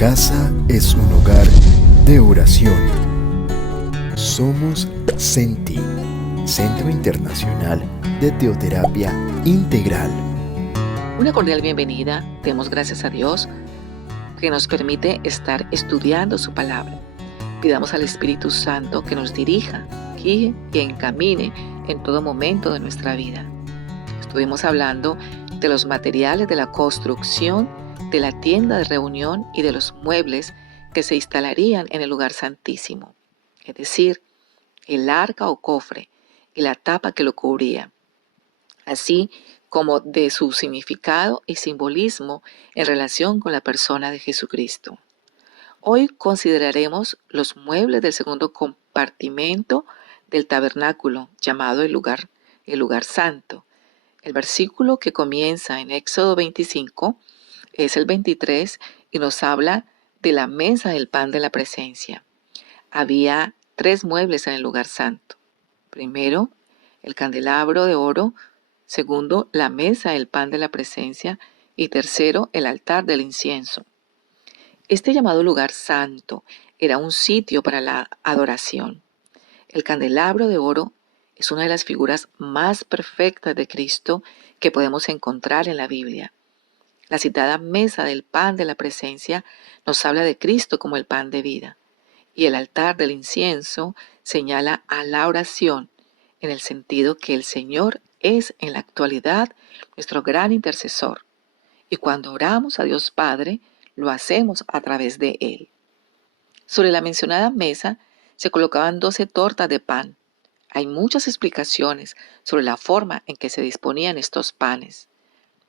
casa es un lugar de oración. Somos CENTI, Centro Internacional de Teoterapia Integral. Una cordial bienvenida. Demos gracias a Dios que nos permite estar estudiando su palabra. Pidamos al Espíritu Santo que nos dirija, guíe y encamine en todo momento de nuestra vida. Estuvimos hablando de los materiales de la construcción de la tienda de reunión y de los muebles que se instalarían en el lugar santísimo, es decir, el arca o cofre y la tapa que lo cubría, así como de su significado y simbolismo en relación con la persona de Jesucristo. Hoy consideraremos los muebles del segundo compartimento del tabernáculo, llamado el lugar santo. El versículo que comienza en Éxodo 25 es el 23 y nos habla de la mesa del pan de la presencia. Había 3 muebles en el lugar santo. Primero, el candelabro de oro. Segundo, la mesa del pan de la presencia. Y tercero, el altar del incienso. Este llamado lugar santo era un sitio para la adoración. El candelabro de oro es una de las figuras más perfectas de Cristo que podemos encontrar en la Biblia. La citada mesa del pan de la presencia nos habla de Cristo como el pan de vida, y el altar del incienso señala a la oración, en el sentido que el Señor es en la actualidad nuestro gran intercesor, y cuando oramos a Dios Padre, lo hacemos a través de Él. Sobre la mencionada mesa se colocaban 12 tortas de pan. Hay muchas explicaciones sobre la forma en que se disponían estos panes,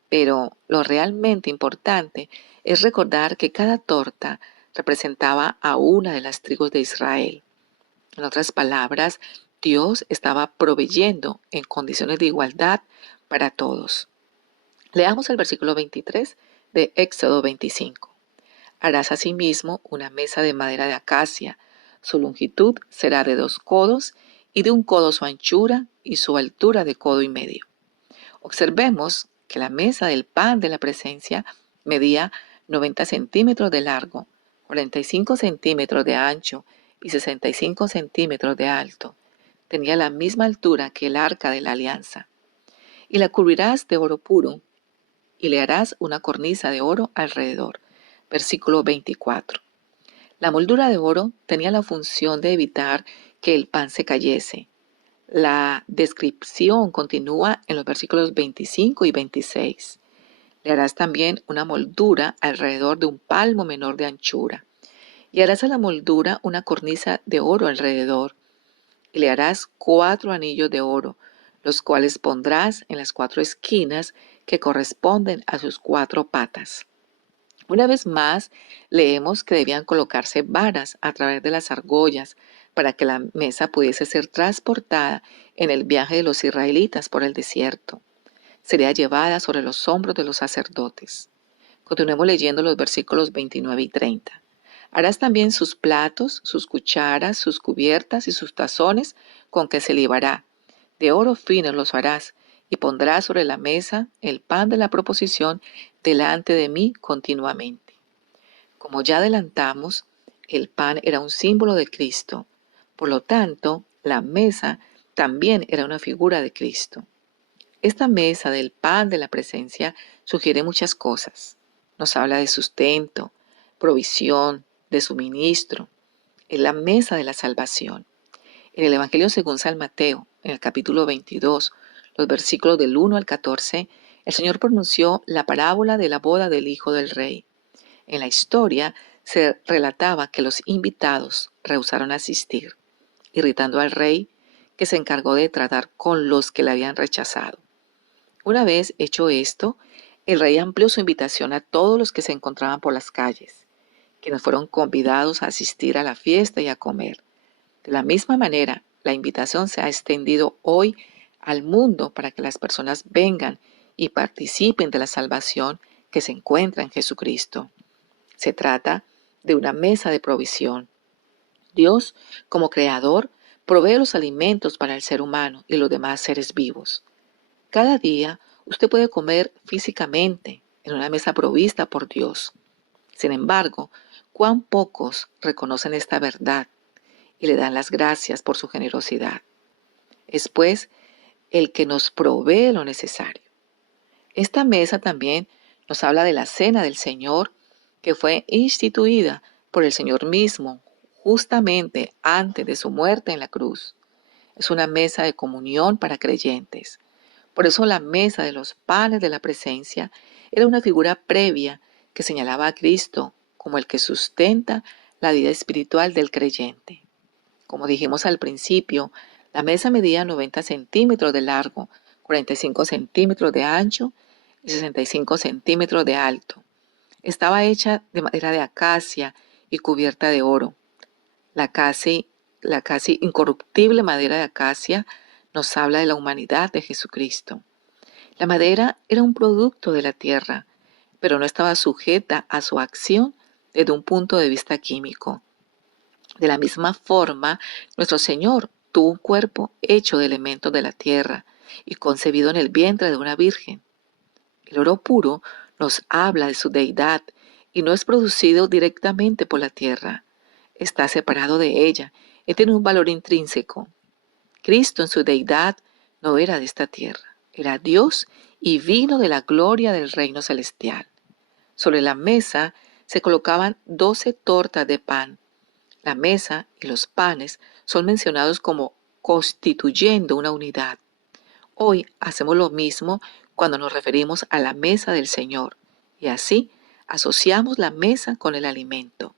pero lo realmente importante es recordar que cada torta representaba a una de las tribus de Israel. En otras palabras, Dios estaba proveyendo en condiciones de igualdad para todos. Leamos el versículo 23 de Éxodo 25. Harás asimismo una mesa de madera de acacia. Su longitud será de 2 codos y de 1 codo su anchura y su altura de codo y medio. Observemos que la mesa del pan de la presencia medía 90 centímetros de largo, 45 centímetros de ancho y 65 centímetros de alto. Tenía la misma altura que el arca de la alianza. Y la cubrirás de oro puro y le harás una cornisa de oro alrededor. Versículo 24. La moldura de oro tenía la función de evitar que el pan se cayese. La descripción continúa en los versículos 25 y 26. Le harás también una moldura alrededor de 1 palmo menor de anchura. Y harás a la moldura una cornisa de oro alrededor. Y le harás 4 anillos de oro, los cuales pondrás en las 4 esquinas que corresponden a sus 4 patas. Una vez más, leemos que debían colocarse varas a través de las argollas para que la mesa pudiese ser transportada en el viaje de los israelitas por el desierto. Sería llevada sobre los hombros de los sacerdotes. Continuemos leyendo los versículos 29 y 30. Harás también sus platos, sus cucharas, sus cubiertas y sus tazones con que se libará. De oro fino los harás, y pondrás sobre la mesa el pan de la proposición delante de mí continuamente. Como ya adelantamos, el pan era un símbolo de Cristo. Por lo tanto, la mesa también era una figura de Cristo. Esta mesa del pan de la presencia sugiere muchas cosas. Nos habla de sustento, provisión, de suministro. Es la mesa de la salvación. En el Evangelio según San Mateo, en el capítulo 22, los versículos del 1 al 14, el Señor pronunció la parábola de la boda del Hijo del Rey. En la historia se relataba que los invitados rehusaron asistir, irritando al rey, que se encargó de tratar con los que le habían rechazado. Una vez hecho esto, el rey amplió su invitación a todos los que se encontraban por las calles, quienes fueron convidados a asistir a la fiesta y a comer. De la misma manera, la invitación se ha extendido hoy al mundo para que las personas vengan y participen de la salvación que se encuentra en Jesucristo. Se trata de una mesa de provisión. Dios, como creador, provee los alimentos para el ser humano y los demás seres vivos. Cada día usted puede comer físicamente en una mesa provista por Dios. Sin embargo, cuán pocos reconocen esta verdad y le dan las gracias por su generosidad. Es pues el que nos provee lo necesario. Esta mesa también nos habla de la cena del Señor, que fue instituida por el Señor mismo justamente antes de su muerte en la cruz. Es una mesa de comunión para creyentes. Por eso la mesa de los panes de la presencia era una figura previa que señalaba a Cristo como el que sustenta la vida espiritual del creyente. Como dijimos al principio, la mesa medía 90 centímetros de largo, 45 centímetros de ancho y 65 centímetros de alto. Estaba hecha de madera de acacia y cubierta de oro. La casi incorruptible madera de acacia nos habla de la humanidad de Jesucristo. La madera era un producto de la tierra, pero no estaba sujeta a su acción desde un punto de vista químico. De la misma forma, nuestro Señor tuvo un cuerpo hecho de elementos de la tierra y concebido en el vientre de una virgen. El oro puro nos habla de su deidad y no es producido directamente por la tierra. Está separado de ella y tiene un valor intrínseco. Cristo en su deidad no era de esta tierra, era Dios y vino de la gloria del reino celestial. Sobre la mesa se colocaban 12 tortas de pan. La mesa y los panes son mencionados como constituyendo una unidad. Hoy hacemos lo mismo cuando nos referimos a la mesa del Señor y así asociamos la mesa con el alimento.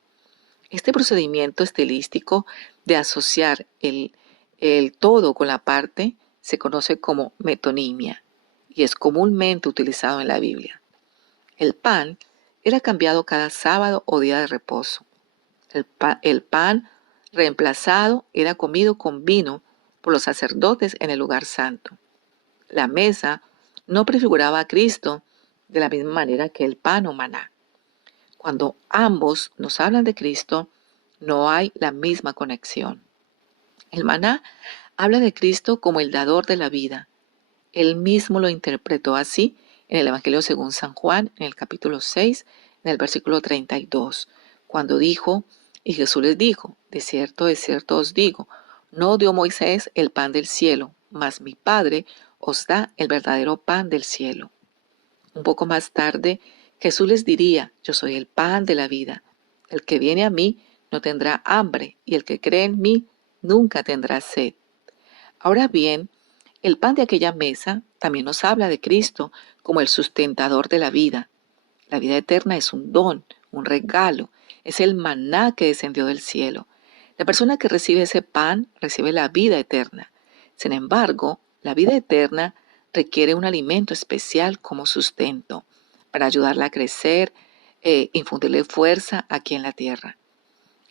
Este procedimiento estilístico de asociar el todo con la parte se conoce como metonimia y es comúnmente utilizado en la Biblia. El pan era cambiado cada sábado o día de reposo. El pan reemplazado era comido con vino por los sacerdotes en el lugar santo. La mesa no prefiguraba a Cristo de la misma manera que el pan o maná. Cuando ambos nos hablan de Cristo, no hay la misma conexión. El maná habla de Cristo como el dador de la vida. Él mismo lo interpretó así en el Evangelio según San Juan, en el capítulo 6, en el versículo 32, cuando dijo, y Jesús les dijo, de cierto os digo, no dio Moisés el pan del cielo, mas mi Padre os da el verdadero pan del cielo. Un poco más tarde, Jesús les diría, yo soy el pan de la vida. El que viene a mí no tendrá hambre, y el que cree en mí nunca tendrá sed. Ahora bien, el pan de aquella mesa también nos habla de Cristo como el sustentador de la vida. La vida eterna es un don, un regalo, es el maná que descendió del cielo. La persona que recibe ese pan recibe la vida eterna. Sin embargo, la vida eterna requiere un alimento especial como sustento para ayudarla a crecer e infundirle fuerza aquí en la tierra.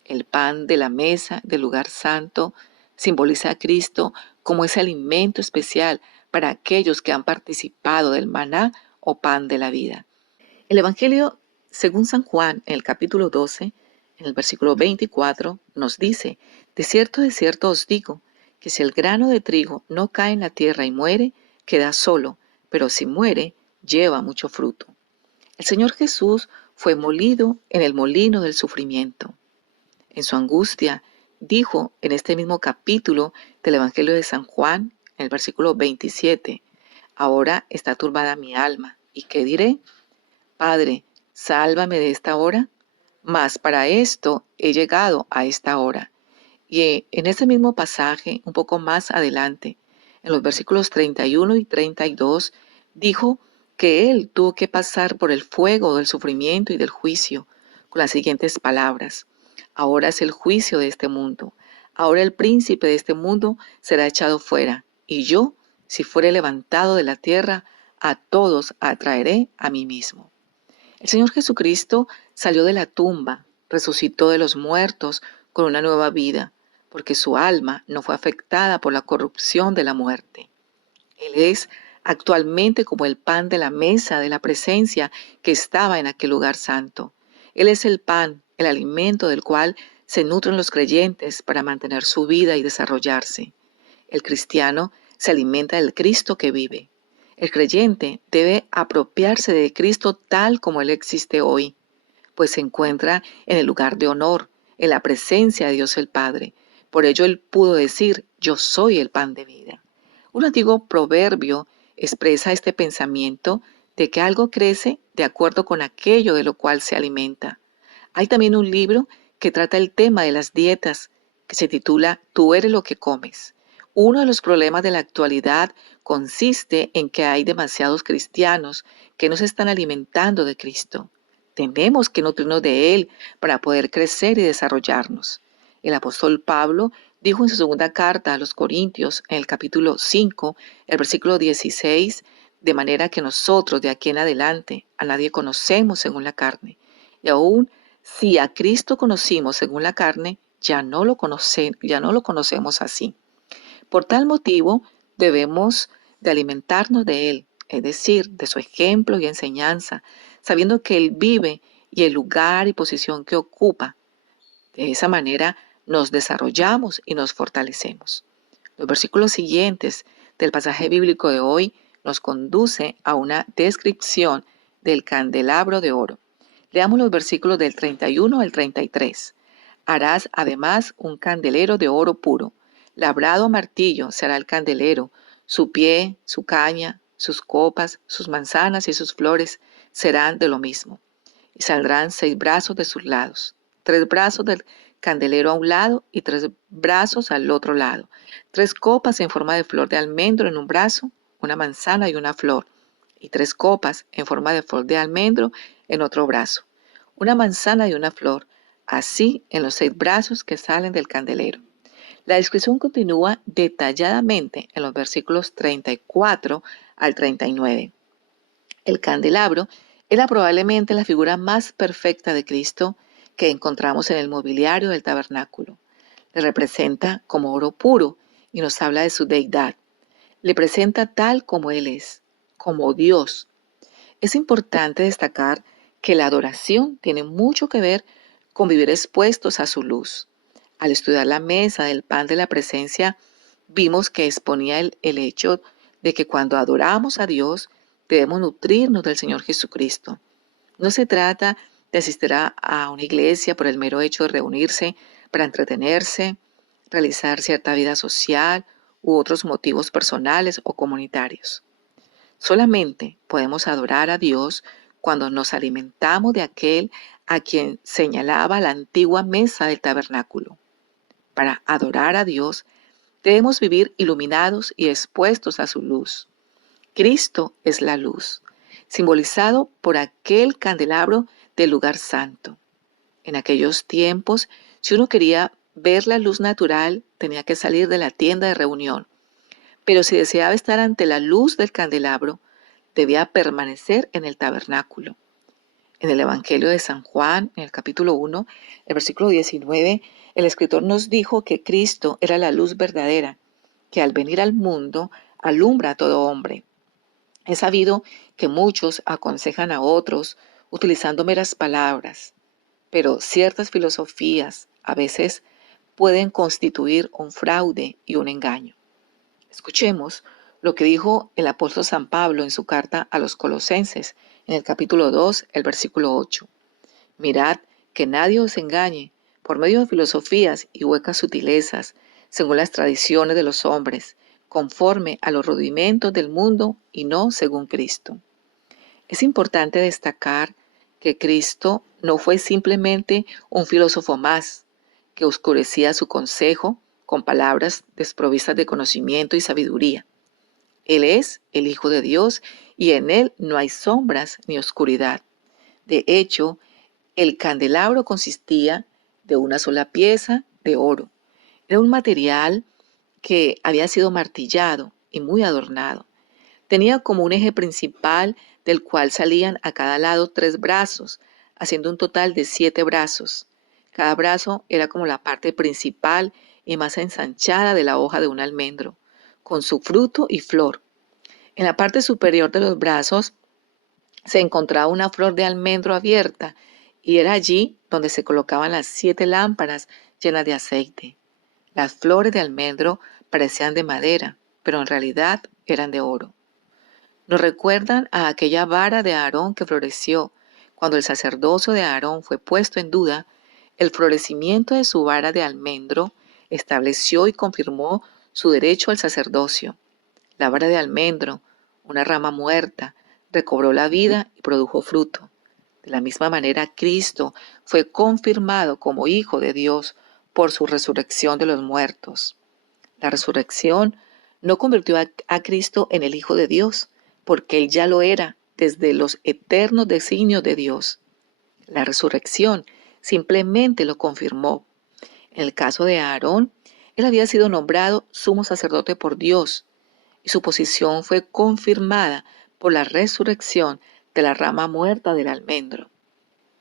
El pan de la mesa del lugar santo simboliza a Cristo como ese alimento especial para aquellos que han participado del maná o pan de la vida. El Evangelio, según San Juan, en el capítulo 12, en el versículo 24, nos dice, de cierto os digo, que si el grano de trigo no cae en la tierra y muere, queda solo, pero si muere, lleva mucho fruto. El Señor Jesús fue molido en el molino del sufrimiento. En su angustia, dijo en este mismo capítulo del Evangelio de San Juan, en el versículo 27, ahora está turbada mi alma, ¿y qué diré? Padre, sálvame de esta hora, mas para esto he llegado a esta hora. Y en ese mismo pasaje, un poco más adelante, en los versículos 31 y 32, dijo que él tuvo que pasar por el fuego del sufrimiento y del juicio, con las siguientes palabras. Ahora es el juicio de este mundo. Ahora el príncipe de este mundo será echado fuera, y yo, si fuere levantado de la tierra, a todos atraeré a mí mismo. El Señor Jesucristo salió de la tumba, resucitó de los muertos con una nueva vida, porque su alma no fue afectada por la corrupción de la muerte. Él es actualmente como el pan de la mesa de la presencia que estaba en aquel lugar santo. Él es el pan, el alimento del cual se nutren los creyentes para mantener su vida y desarrollarse. El cristiano se alimenta del Cristo que vive. El creyente debe apropiarse de Cristo tal como Él existe hoy. pues se encuentra en el lugar de honor, en la presencia de Dios el Padre. Por ello él pudo decir, yo soy el pan de vida. Un antiguo proverbio expresa este pensamiento de que algo crece de acuerdo con aquello de lo cual se alimenta. Hay también un libro que trata el tema de las dietas, que se titula Tú eres lo que comes. Uno de los problemas de la actualidad consiste en que hay demasiados cristianos que no se están alimentando de Cristo. Tenemos que nutrirnos de Él para poder crecer y desarrollarnos. El apóstol Pablo dijo en su segunda carta a los Corintios, en el capítulo 5, el versículo 16, de manera que nosotros de aquí en adelante a nadie conocemos según la carne. Y aún si a Cristo conocimos según la carne, ya no lo conocemos así. Por tal motivo, debemos de alimentarnos de Él, es decir, de su ejemplo y enseñanza, sabiendo que Él vive y el lugar y posición que ocupa. De esa manera nos desarrollamos y nos fortalecemos. Los versículos siguientes del pasaje bíblico de hoy nos conduce a una descripción del candelabro de oro. Leamos los versículos del 31 al 33. Harás además un candelero de oro puro. Labrado a martillo será el candelero. Su pie, su caña, sus copas, sus manzanas y sus flores serán de lo mismo. Y saldrán 6 brazos de sus lados. 3 brazos del candelero a un lado y 3 brazos al otro lado. 3 copas en forma de flor de almendro en un brazo, una manzana y una flor. Y 3 copas en forma de flor de almendro en otro brazo, una manzana y una flor, así en los 6 brazos que salen del candelero. La descripción continúa detalladamente en los versículos 34 al 39. El candelabro era probablemente la figura más perfecta de Cristo que encontramos en el mobiliario del tabernáculo. Le representa como oro puro y nos habla de su deidad. Le presenta tal como Él es, como Dios. Es importante destacar que la adoración tiene mucho que ver con vivir expuestos a su luz. Al estudiar la mesa del pan de la presencia, vimos que exponía el hecho de que cuando adoramos a Dios, debemos nutrirnos del Señor Jesucristo. No se trata de asistir a una iglesia por el mero hecho de reunirse para entretenerse, realizar cierta vida social u otros motivos personales o comunitarios. Solamente podemos adorar a Dios cuando nos alimentamos de aquel a quien señalaba la antigua mesa del tabernáculo. Para adorar a Dios, debemos vivir iluminados y expuestos a su luz. Cristo es la luz, simbolizado por aquel candelabro del lugar santo. En aquellos tiempos, si uno quería ver la luz natural, tenía que salir de la tienda de reunión. Pero si deseaba estar ante la luz del candelabro, debía permanecer en el tabernáculo. En el Evangelio de San Juan, en el capítulo 1, el versículo 19, el escritor nos dijo que Cristo era la luz verdadera, que al venir al mundo alumbra a todo hombre. He sabido que muchos aconsejan a otros utilizando meras palabras, pero ciertas filosofías a veces pueden constituir un fraude y un engaño. Escuchemos lo que dijo el apóstol San Pablo en su carta a los Colosenses, en el capítulo 2, el versículo 8. Mirad que nadie os engañe por medio de filosofías y huecas sutilezas, según las tradiciones de los hombres, conforme a los rudimentos del mundo y no según Cristo. Es importante destacar que Cristo no fue simplemente un filósofo más que oscurecía su consejo con palabras desprovistas de conocimiento y sabiduría. Él es el Hijo de Dios y en Él no hay sombras ni oscuridad. De hecho, el candelabro consistía de una sola pieza de oro. Era un material que había sido martillado y muy adornado. Tenía como un eje principal del cual salían a cada lado 3 brazos, haciendo un total de 7 brazos. Cada brazo era como la parte principal y más ensanchada de la hoja de un almendro, con su fruto y flor. En la parte superior de los brazos se encontraba una flor de almendro abierta y era allí donde se colocaban las 7 lámparas llenas de aceite. Las flores de almendro parecían de madera, pero en realidad eran de oro. Nos recuerdan a aquella vara de Aarón que floreció Cuando el sacerdocio de Aarón fue puesto en duda, el florecimiento de su vara de almendro estableció y confirmó su derecho al sacerdocio. La vara de almendro, una rama muerta, recobró la vida y produjo fruto. De la misma manera, Cristo fue confirmado como Hijo de Dios por su resurrección de los muertos. La resurrección no convirtió a Cristo en el Hijo de Dios, porque Él ya lo era desde los eternos designios de Dios. La resurrección simplemente lo confirmó. En el caso de Aarón, él había sido nombrado sumo sacerdote por Dios, y su posición fue confirmada por la resurrección de la rama muerta del almendro.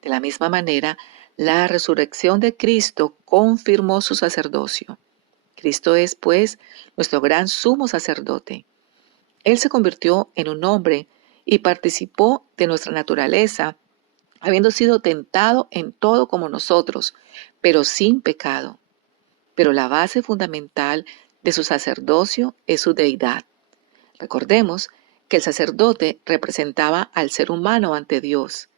De la misma manera, la resurrección de Cristo confirmó su sacerdocio. Cristo es, pues, nuestro gran sumo sacerdote. Él se convirtió en un hombre y participó de nuestra naturaleza, habiendo sido tentado en todo como nosotros, pero sin pecado. Pero la base fundamental de su sacerdocio es su deidad. Recordemos que el sacerdote representaba al ser humano ante Dios,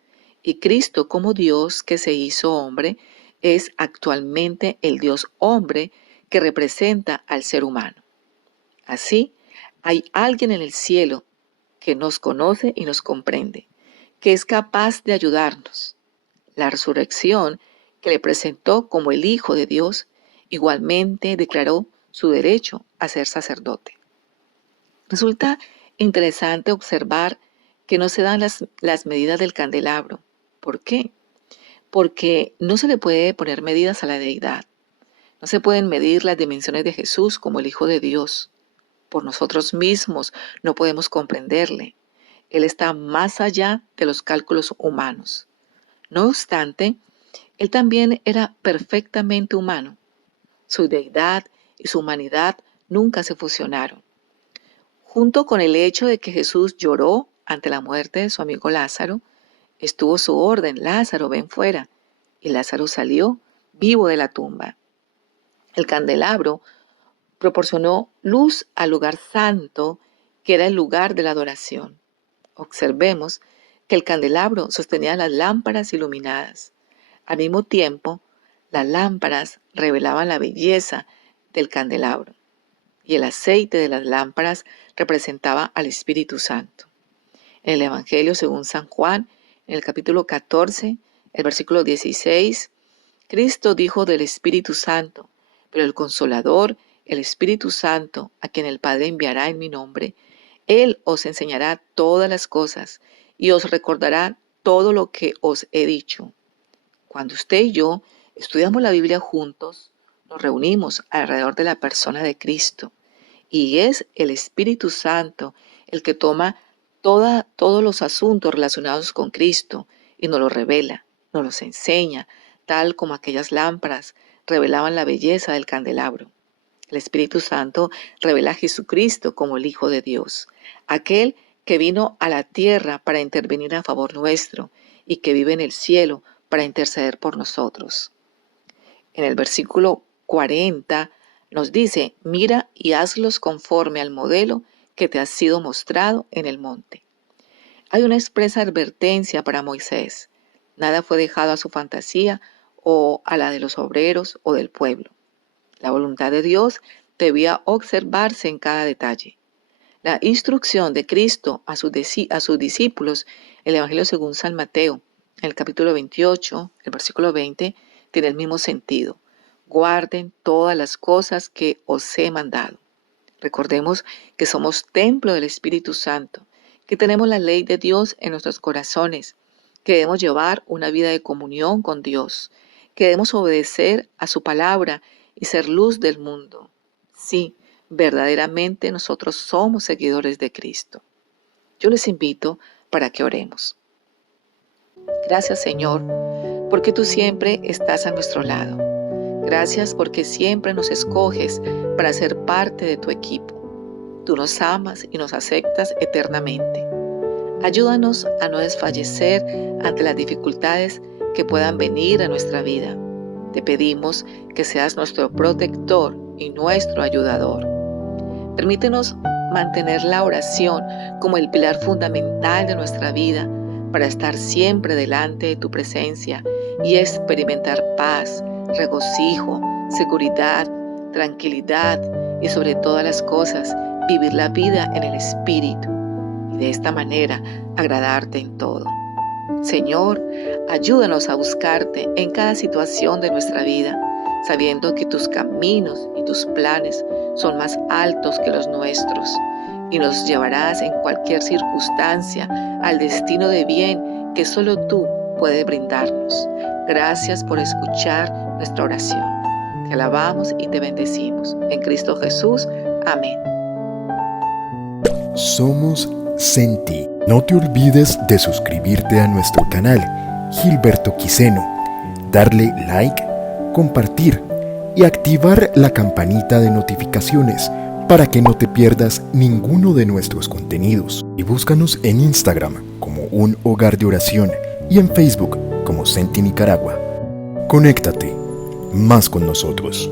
y Cristo como Dios que se hizo hombre es actualmente el Dios hombre que representa al ser humano. Así, hay alguien en el cielo que nos conoce y nos comprende, que es capaz de ayudarnos. La resurrección que le presentó como el Hijo de Dios igualmente declaró su derecho a ser sacerdote. Resulta interesante observar que no se dan las medidas del candelabro. ¿Por qué? Porque no se le puede poner medidas a la deidad. No se pueden medir las dimensiones de Jesús como el Hijo de Dios. Por nosotros mismos no podemos comprenderle. Él está más allá de los cálculos humanos. No obstante, Él también era perfectamente humano. Su deidad y su humanidad nunca se fusionaron. Junto con el hecho de que Jesús lloró ante la muerte de su amigo Lázaro, estuvo su orden: Lázaro, ven fuera. Y Lázaro salió vivo de la tumba. El candelabro proporcionó luz al lugar santo, que era el lugar de la adoración. Observemos que el candelabro sostenía las lámparas iluminadas. Al mismo tiempo, las lámparas revelaban la belleza del candelabro, y el aceite de las lámparas representaba al Espíritu Santo. En el Evangelio según San Juan, en el capítulo 14, el versículo 16, Cristo dijo del Espíritu Santo: pero el Consolador, el Espíritu Santo, a quien el Padre enviará en mi nombre, Él os enseñará todas las cosas y os recordará todo lo que os he dicho. Cuando usted y yo estudiamos la Biblia juntos, nos reunimos alrededor de la persona de Cristo, y es el Espíritu Santo el que toma todos los asuntos relacionados con Cristo y nos los revela, nos los enseña, tal como aquellas lámparas revelaban la belleza del candelabro. El Espíritu Santo revela a Jesucristo como el Hijo de Dios, aquel que vino a la tierra para intervenir a favor nuestro y que vive en el cielo para interceder por nosotros. En el versículo 40 nos dice: mira y hazlos conforme al modelo que te ha sido mostrado en el monte. Hay una expresa advertencia para Moisés. Nada fue dejado a su fantasía o a la de los obreros o del pueblo. La voluntad de Dios debía observarse en cada detalle. La instrucción de Cristo a sus discípulos, el Evangelio según San Mateo, en el capítulo 28, el versículo 20, tiene el mismo sentido. Guarden todas las cosas que os he mandado. Recordemos que somos templo del Espíritu Santo, que tenemos la ley de Dios en nuestros corazones, que debemos llevar una vida de comunión con Dios, que debemos obedecer a su palabra y ser luz del mundo. Sí, verdaderamente nosotros somos seguidores de Cristo. Yo les invito para que oremos. Gracias, Señor, porque tú siempre estás a nuestro lado. Gracias porque siempre nos escoges para ser parte de tu equipo. Tú nos amas y nos aceptas eternamente. Ayúdanos a no desfallecer ante las dificultades que puedan venir a nuestra vida. Te pedimos que seas nuestro protector y nuestro ayudador. Permítenos mantener la oración como el pilar fundamental de nuestra vida para estar siempre delante de tu presencia y experimentar paz, regocijo, seguridad, tranquilidad y sobre todas las cosas vivir la vida en el Espíritu y de esta manera agradarte en todo. Señor, ayúdanos a buscarte en cada situación de nuestra vida, sabiendo que tus caminos y tus planes son más altos que los nuestros y nos llevarás en cualquier circunstancia al destino de bien que solo tú puedes brindarnos. Gracias por escuchar nuestra oración. Te alabamos y te bendecimos. En Cristo Jesús. Amén. Somos Senti. No te olvides de suscribirte a nuestro canal Gilberto Quiseno, darle like, compartir y activar la campanita de notificaciones para que no te pierdas ninguno de nuestros contenidos. Y búscanos en Instagram como Un Hogar de Oración y en Facebook como Senti Nicaragua. Conéctate más con nosotros.